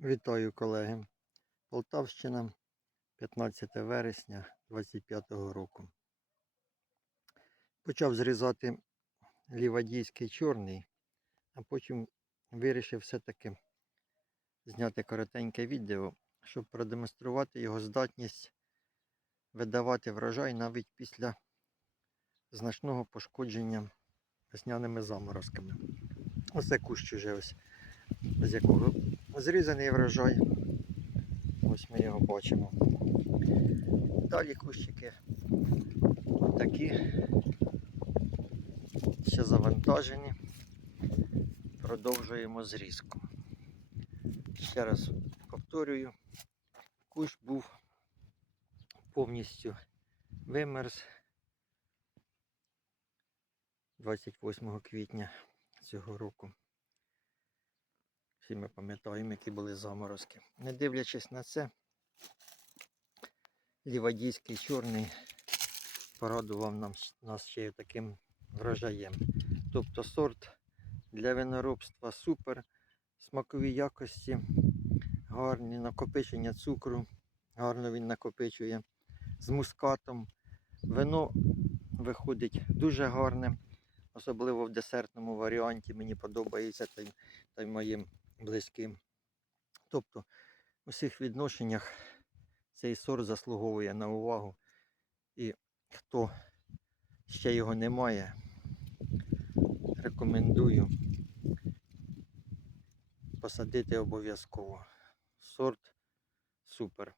Вітаю колеги. Полтавщина, 15 вересня 25 року. Почав зрізати лівадійський чорний, а потім вирішив все-таки зняти коротеньке відео, щоб продемонструвати його здатність видавати врожай навіть після значного пошкодження весняними заморозками. Оце кущ уже ось, з якого зрізаний врожай. Ось ми його бачимо. Далі кущики отакі, ще завантажені. Продовжуємо зрізку. Ще раз повторюю, кущ був повністю вимерз 28 квітня цього року. Всі ми пам'ятаємо, які були заморозки. Не дивлячись на це, лівадійський чорний порадував нам, нас ще й таким врожаєм. Тобто сорт для виноробства супер, смакові якості, гарні накопичення цукру, гарно він накопичує з мускатом. Вино виходить дуже гарне, особливо в десертному варіанті. Мені подобається та й, моїм близьким. Тобто у всіх відношеннях цей сорт заслуговує на увагу. І хто ще його не має, рекомендую посадити обов'язково. Сорт супер.